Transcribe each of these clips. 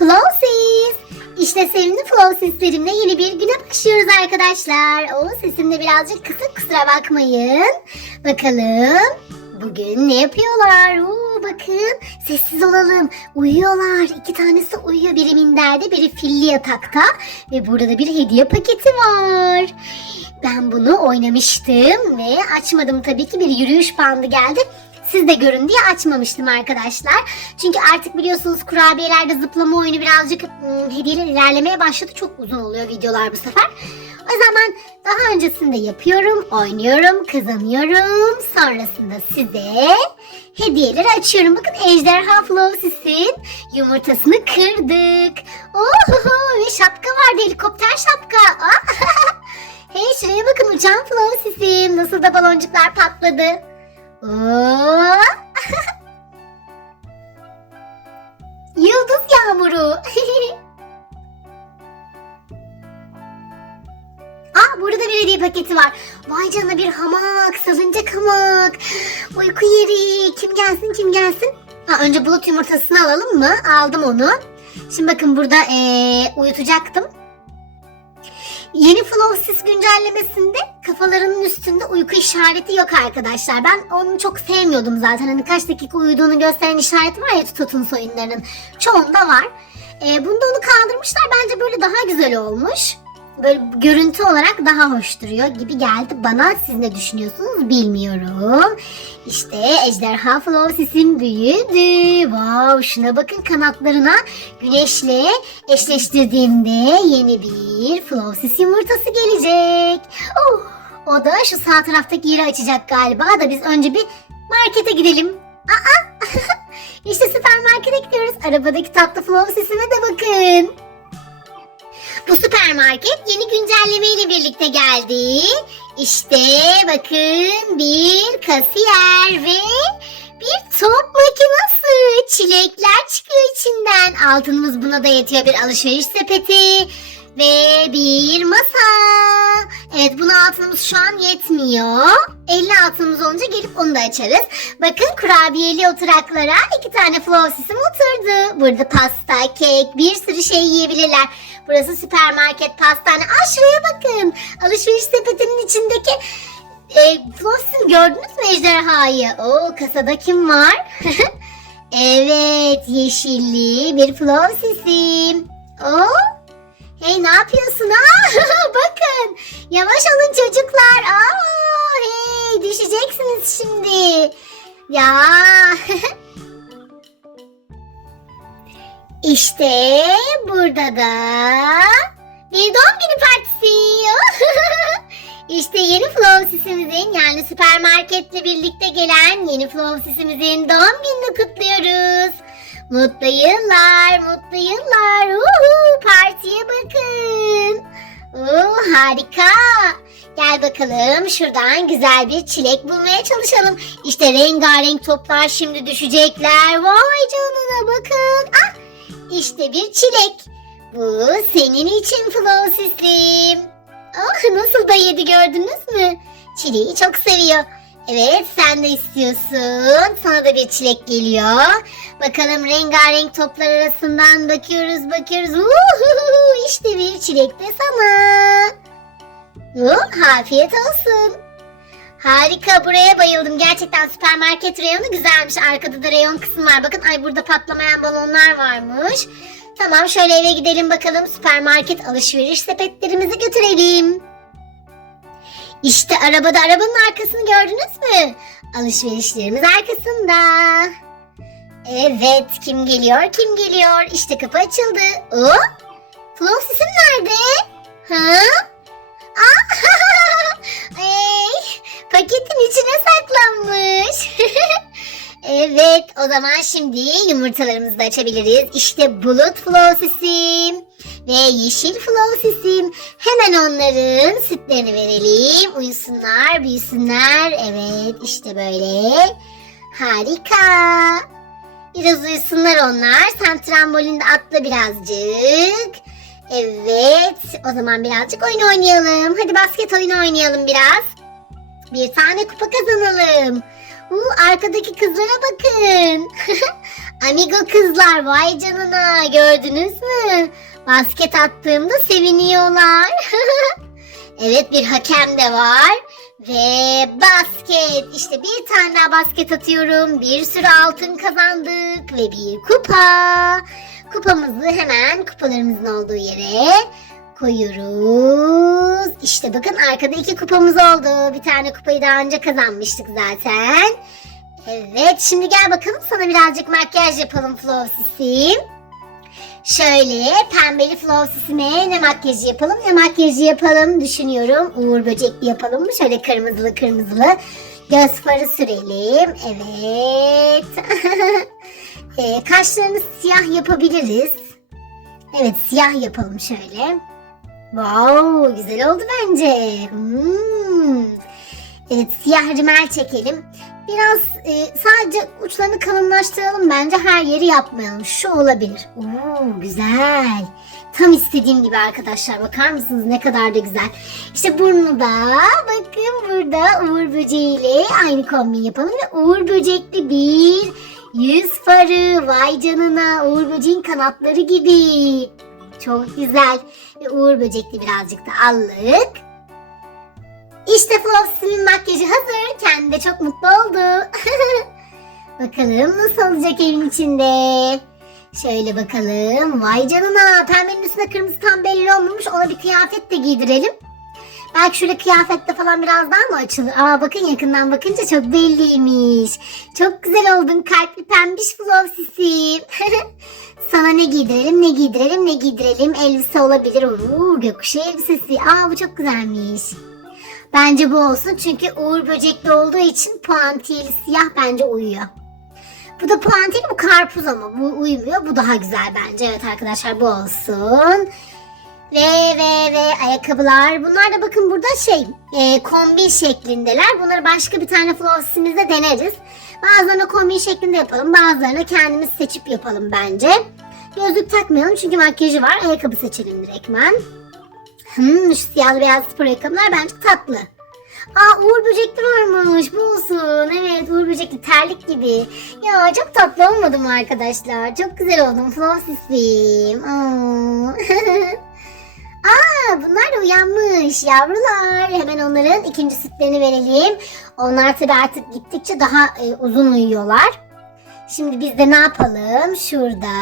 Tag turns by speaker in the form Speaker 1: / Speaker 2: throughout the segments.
Speaker 1: Flowsis. İşte sevimli Flowsislerimle yeni bir güne başlıyoruz arkadaşlar. O sesimde birazcık kısık kusura bakmayın. Bakalım bugün ne yapıyorlar? Oo, bakın sessiz olalım. Uyuyorlar. İki tanesi uyuyor. Biri minderde biri filli yatakta. Ve burada da bir hediye paketi var. Ben bunu oynamıştım ve açmadım tabii ki bir yürüyüş bandı geldi. Siz de görün diye açmamıştım arkadaşlar. Çünkü artık biliyorsunuz kurabiyelerde zıplama oyunu birazcık ım, hediyeler ilerlemeye başladı. Çok uzun oluyor videolar bu sefer. O zaman daha öncesinde yapıyorum, oynuyorum, kazanıyorum. Sonrasında size hediyeleri açıyorum. Bakın Ejderha Flowsis'in yumurtasını kırdık. Oho ve şapka vardı helikopter şapka. hey şuraya bakın uçan Flowsis'im. Nasıl da baloncuklar patladı. Oo. Yıldız yağmuru. Aa burada bir hediye paketi var. Vay canına bir hamak, salıncak hamak. Uyku yeri. Kim gelsin kim gelsin? Ha önce bulut yumurtasını alalım mı? Aldım onu. Şimdi bakın burada ee, uyutacaktım. Yeni Flowsys güncellemesinde kafalarının üstünde uyku işareti yok arkadaşlar. Ben onu çok sevmiyordum zaten. Hani kaç dakika uyuduğunu gösteren işareti var ya Tutun oyunlarının. Çoğunda var. Ee, bunda onu kaldırmışlar. Bence böyle daha güzel olmuş. Böyle görüntü olarak daha hoş duruyor gibi geldi bana. Siz ne düşünüyorsunuz bilmiyorum. İşte Ejderha Flowsys'in büyüdü. Wow şuna bakın kanatlarına güneşle eşleştirdiğimde yeni bir Flowsys yumurtası gelecek. Oh, o da şu sağ taraftaki yeri açacak galiba da biz önce bir markete gidelim. Aa, işte süpermarkete gidiyoruz. Arabadaki tatlı Flowsys'ime de bakın. Bu süpermarket yeni güncelleme ile birlikte geldi. İşte bakın bir kasiyer ve bir top makinesi. Çilekler çıkıyor içinden. Altınımız buna da yetiyor bir alışveriş sepeti. Ve bir masa. Evet buna altınımız şu an yetmiyor. 50 altınımız olunca gelip onu da açarız. Bakın kurabiyeli oturaklara iki tane flowsisim oturdu. Burada pasta, kek, bir sürü şey yiyebilirler. Burası süpermarket, pastane. Aa şuraya bakın. Alışveriş sepetinin içindeki e, flowsisim gördünüz mü ejderhayı? Oo kasada kim var? evet yeşilli bir flowsisim. Oo Hey ne yapıyorsun? Aa, bakın. Yavaş olun çocuklar. Aa, hey düşeceksiniz şimdi. Ya. işte burada da bir doğum günü partisi. işte yeni Flowsis'imizin yani süpermarketle birlikte gelen yeni Flowsis'imizin doğum gününü kutluyoruz. Mutlu yıllar, mutlu yıllar. Uhu, partiye bakın. Oo, harika. Gel bakalım şuradan güzel bir çilek bulmaya çalışalım. İşte rengarenk toplar şimdi düşecekler. Vay canına bakın. Ah, işte bir çilek. Bu senin için Flowsis'im. Ah nasıl da yedi gördünüz mü? Çileği çok seviyor. Evet sen de istiyorsun. Sana da bir çilek geliyor. Bakalım rengarenk toplar arasından bakıyoruz bakıyoruz. Uhuhu, işte bir çilek de sana. Uh, afiyet olsun. Harika buraya bayıldım. Gerçekten süpermarket reyonu güzelmiş. Arkada da reyon kısmı var. Bakın ay burada patlamayan balonlar varmış. Tamam şöyle eve gidelim bakalım. Süpermarket alışveriş sepetlerimizi götürelim. İşte arabada arabanın arkasını gördünüz mü? Alışverişlerimiz arkasında. Evet kim geliyor kim geliyor? İşte kapı açıldı. O? Flowsis'im nerede? Ha? Aa, Ey, paketin içine saklanmış. O zaman şimdi yumurtalarımızı da açabiliriz. İşte bulut Flowsis'im ve yeşil Flowsis'im. Hemen onların sütlerini verelim. Uyusunlar, büyüsünler. Evet işte böyle. Harika. Biraz uyusunlar onlar. Sen trambolinde atla birazcık. Evet. O zaman birazcık oyun oynayalım. Hadi basket oyunu oynayalım biraz. Bir tane kupa kazanalım. Uu, arkadaki kızlara bakın. Amigo kızlar vay canına gördünüz mü? Basket attığımda seviniyorlar. evet bir hakem de var. Ve basket. İşte bir tane daha basket atıyorum. Bir sürü altın kazandık. Ve bir kupa. Kupamızı hemen kupalarımızın olduğu yere koyuyoruz. İşte bakın arkada iki kupamız oldu. Bir tane kupayı daha önce kazanmıştık zaten. Evet şimdi gel bakalım sana birazcık makyaj yapalım Flowsis'im. Şöyle pembeli Flowsis'ime ne makyajı yapalım ne makyajı yapalım düşünüyorum. Uğur böcekli yapalım mı? Şöyle kırmızılı kırmızılı. Göz farı sürelim. Evet. e, kaşlarını siyah yapabiliriz. Evet siyah yapalım şöyle. Wow güzel oldu bence. Hmm. Evet siyah rimel çekelim. Biraz e, sadece uçlarını kalınlaştıralım bence her yeri yapmayalım. Şu olabilir. Oo güzel. Tam istediğim gibi arkadaşlar. Bakar mısınız ne kadar da güzel. İşte burnu da bakın burada Uğur böceğiyle aynı kombin yapalım ve Uğur böcekli bir yüz farı. Vay canına Uğur böceğin kanatları gibi. Çok güzel. Ve Uğur böcekli birazcık da allık. İşte Flopsy'nin makyajı hazır. Kendi de çok mutlu oldu. bakalım nasıl olacak evin içinde. Şöyle bakalım. Vay canına. Pembenin üstüne kırmızı tam belli olmamış. Ona bir kıyafet de giydirelim. Belki şöyle kıyafette falan biraz daha mı açılır? Aa bakın yakından bakınca çok belliymiş. Çok güzel oldun kalpli pembiş Flopsy'sim. Sana ne giydirelim, ne giydirelim, ne giydirelim? Elbise olabilir. Oo, gökkuşağı elbisesi. Aa bu çok güzelmiş. Bence bu olsun çünkü Uğur böcekli olduğu için puantiyeli siyah bence uyuyor. Bu da puantiyeli bu karpuz ama bu uymuyor. Bu daha güzel bence. Evet arkadaşlar bu olsun. Ve ve ve ayakkabılar. Bunlar da bakın burada şey e, kombin şeklindeler. Bunları başka bir tane flossimizde deneriz. Bazılarını kombin şeklinde yapalım. Bazılarını kendimiz seçip yapalım bence. Gözlük takmayalım çünkü makyajı var. Ayakkabı seçelim direktmen. Hmm, şu siyahlı beyaz spor ayakkabılar bence tatlı. Aa Uğur böcekli varmış. Bu olsun. Evet Uğur böcekli terlik gibi. Ya çok tatlı olmadı mı arkadaşlar? Çok güzel oldum. Flosis'im. Bunlar da uyanmış yavrular. Hemen onların ikinci sütlerini verelim. Onlar tabii artık gittikçe daha e, uzun uyuyorlar. Şimdi biz de ne yapalım? Şurada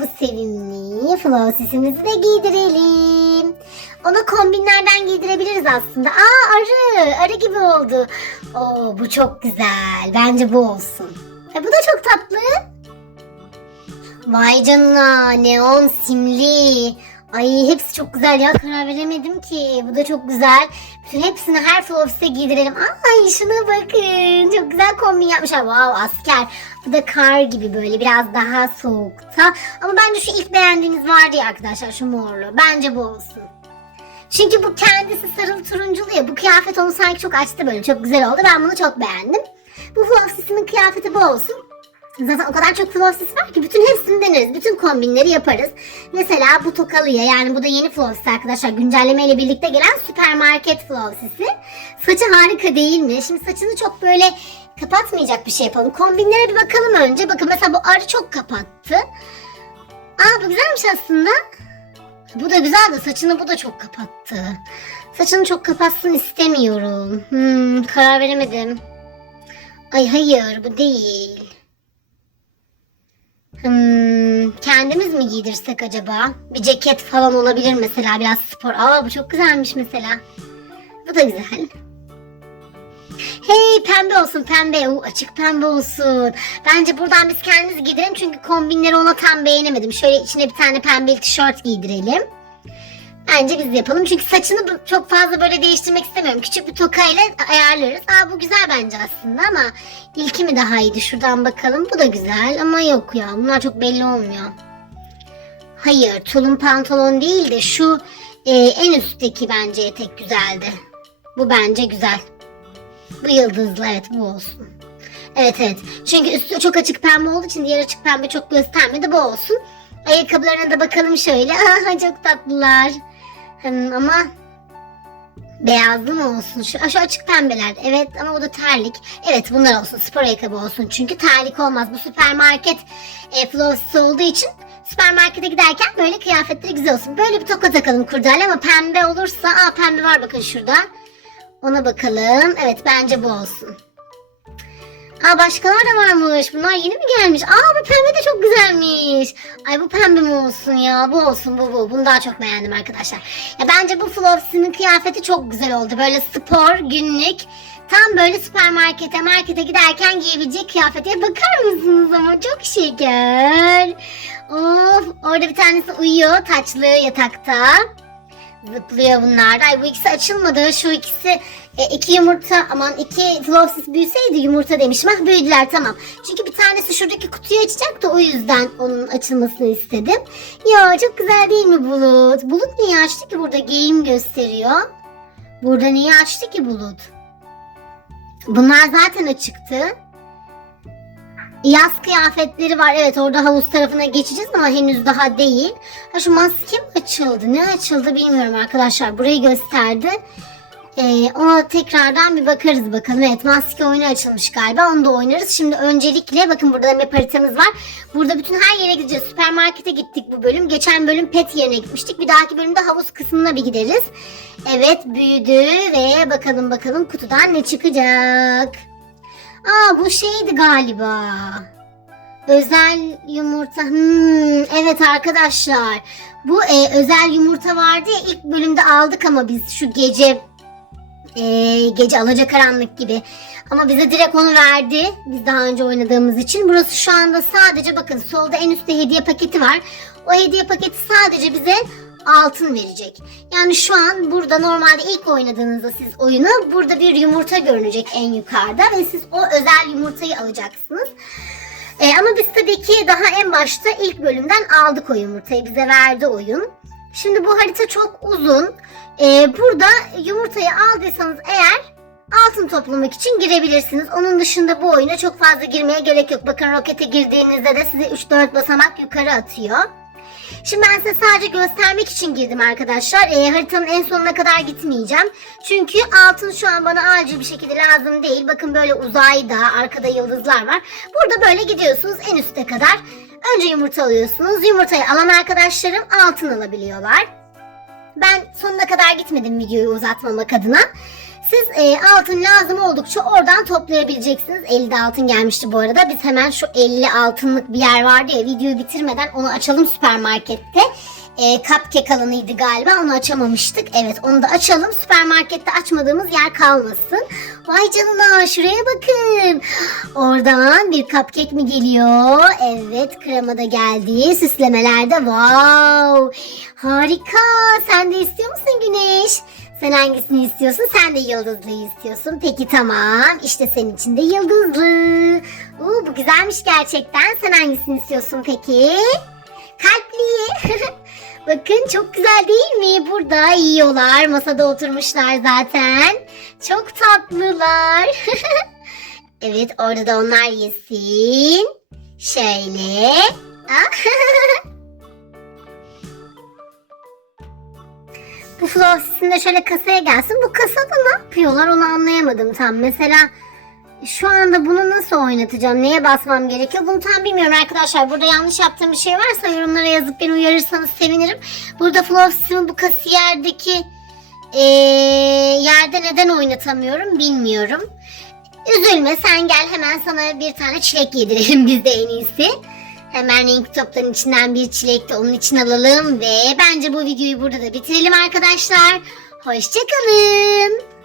Speaker 1: bu sevimli flosisimizi de giydirelim. Ona kombinlerden giydirebiliriz aslında. Aa arı, arı gibi oldu. Oo bu çok güzel. Bence bu olsun. E, bu da çok tatlı. Vay canına neon simli. Ay hepsi çok güzel ya karar veremedim ki. Bu da çok güzel. Bütün hepsini her flops'e giydirelim. Ay şuna bakın. Çok güzel kombin yapmışlar. Wow asker. Bu da kar gibi böyle biraz daha soğukta. Ama bence şu ilk beğendiğiniz vardı ya arkadaşlar şu morlu. Bence bu olsun. Çünkü bu kendisi sarılı turunculu ya. Bu kıyafet onu sanki çok açtı böyle. Çok güzel oldu. Ben bunu çok beğendim. Bu Flopsis'imin kıyafeti bu olsun. Zaten o kadar çok Flopsis var ki bütün hepsini deneriz. Bütün kombinleri yaparız. Mesela bu tokalıya yani bu da yeni Flopsis arkadaşlar. Güncelleme ile birlikte gelen süpermarket Flopsis'i. Saçı harika değil mi? Şimdi saçını çok böyle kapatmayacak bir şey yapalım. Kombinlere bir bakalım önce. Bakın mesela bu arı çok kapattı. Aa bu güzelmiş aslında. Bu da güzel de saçını bu da çok kapattı. Saçını çok kapatsın istemiyorum. Hmm, karar veremedim. Ay hayır bu değil. Hmm, kendimiz mi giydirsek acaba? Bir ceket falan olabilir mesela biraz spor. Aa bu çok güzelmiş mesela. Bu da güzel. Hey pembe olsun pembe. Oo, açık pembe olsun. Bence buradan biz kendimiz giydirelim çünkü kombinleri ona tam beğenemedim. Şöyle içine bir tane pembe tişört giydirelim. Bence biz yapalım. Çünkü saçını çok fazla böyle değiştirmek istemiyorum. Küçük bir tokayla ayarlarız. Aa bu güzel bence aslında ama ilki mi daha iyiydi? Şuradan bakalım. Bu da güzel ama yok ya. Bunlar çok belli olmuyor. Hayır tulum pantolon değil de şu e, en üstteki bence etek güzeldi. Bu bence güzel. Bu yıldızlı evet bu olsun. Evet evet. Çünkü üstü çok açık pembe olduğu için diğer açık pembe çok göstermedi. Bu olsun. Ayakkabılarına da bakalım şöyle. Aha çok tatlılar. Ama Beyazlı mı olsun? Şu, şu açık pembeler. Evet ama o da terlik. Evet bunlar olsun. Spor ayakkabı olsun. Çünkü terlik olmaz. Bu süpermarket e, florist olduğu için süpermarkete giderken böyle kıyafetleri güzel olsun. Böyle bir toka takalım kurdale ama pembe olursa... Aa pembe var bakın şurada. Ona bakalım. Evet bence bu olsun. Aa başkalar da varmış. Bunlar yeni mi gelmiş? Aa bu pembe de çok güzelmiş. Ay bu pembe mi olsun ya? Bu olsun bu bu. Bunu daha çok beğendim arkadaşlar. Ya bence bu Flopsy'nin kıyafeti çok güzel oldu. Böyle spor, günlük. Tam böyle süpermarkete, markete giderken giyebilecek kıyafete bakar mısınız ama çok şeker. Of orada bir tanesi uyuyor taçlı yatakta. Zıplıyor bunlar. da. Ay bu ikisi açılmadı. Şu ikisi e, iki yumurta aman iki Flopsys büyüseydi yumurta demişim. Ah büyüdüler tamam. Çünkü bir tanesi şuradaki kutuyu açacaktı o yüzden onun açılmasını istedim. Ya çok güzel değil mi Bulut? Bulut niye açtı ki burada game gösteriyor? Burada niye açtı ki Bulut? Bunlar zaten açıktı. Yaz kıyafetleri var. Evet orada havuz tarafına geçeceğiz ama henüz daha değil. Ha şu maske mi açıldı? Ne açıldı bilmiyorum arkadaşlar. Burayı gösterdi. Ee, ona tekrardan bir bakarız bakalım. Evet maske oyunu açılmış galiba. Onu da oynarız. Şimdi öncelikle bakın burada map haritamız var. Burada bütün her yere gideceğiz. Süpermarkete gittik bu bölüm. Geçen bölüm pet yerine gitmiştik. Bir dahaki bölümde havuz kısmına bir gideriz. Evet büyüdü ve bakalım bakalım kutudan ne çıkacak. Aa bu şeydi galiba. Özel yumurta. Hmm, evet arkadaşlar. Bu e, özel yumurta vardı ya ilk bölümde aldık ama biz şu gece e, gece alacakaranlık gibi. Ama bize direkt onu verdi. Biz daha önce oynadığımız için. Burası şu anda sadece bakın solda en üstte hediye paketi var. O hediye paketi sadece bize altın verecek. Yani şu an burada normalde ilk oynadığınızda siz oyunu burada bir yumurta görünecek en yukarıda ve siz o özel yumurtayı alacaksınız. E, ama biz tabii ki daha en başta ilk bölümden aldık o yumurtayı. Bize verdi oyun. Şimdi bu harita çok uzun. E, burada yumurtayı aldıysanız eğer altın toplamak için girebilirsiniz. Onun dışında bu oyuna çok fazla girmeye gerek yok. Bakın rokete girdiğinizde de sizi 3-4 basamak yukarı atıyor. Şimdi ben size sadece göstermek için girdim arkadaşlar. E, haritanın en sonuna kadar gitmeyeceğim. Çünkü altın şu an bana acil bir şekilde lazım değil. Bakın böyle uzayda, arkada yıldızlar var. Burada böyle gidiyorsunuz en üste kadar. Önce yumurta alıyorsunuz. Yumurtayı alan arkadaşlarım altın alabiliyorlar. Ben sonuna kadar gitmedim videoyu uzatmamak adına. Siz e, altın lazım oldukça oradan toplayabileceksiniz. 50 de altın gelmişti bu arada. Biz hemen şu 50 altınlık bir yer vardı ya videoyu bitirmeden onu açalım süpermarkette. E, cupcake alanıydı galiba onu açamamıştık. Evet onu da açalım. Süpermarkette açmadığımız yer kalmasın. Vay canına şuraya bakın. Oradan bir cupcake mi geliyor? Evet krema da geldi. Süslemelerde wow. Harika. Sen de istiyor musun Güneş? Sen hangisini istiyorsun? Sen de yıldızlıyı istiyorsun. Peki tamam. İşte senin için de yıldızlı. Oo, bu güzelmiş gerçekten. Sen hangisini istiyorsun peki? Kalpli. Bakın çok güzel değil mi? Burada yiyorlar. Masada oturmuşlar zaten. Çok tatlılar. evet orada da onlar yesin. Şöyle. Bu Floss'un de şöyle kasaya gelsin. Bu kasada ne yapıyorlar onu anlayamadım tam. Mesela şu anda bunu nasıl oynatacağım? Neye basmam gerekiyor? Bunu tam bilmiyorum arkadaşlar. Burada yanlış yaptığım bir şey varsa yorumlara yazıp beni uyarırsanız sevinirim. Burada Floss'un bu kasiyerdeki ee, yerde neden oynatamıyorum bilmiyorum. Üzülme sen gel hemen sana bir tane çilek yedirelim biz de en iyisi. Hemen renk içinden bir çilek de onun için alalım ve bence bu videoyu burada da bitirelim arkadaşlar. Hoşçakalın.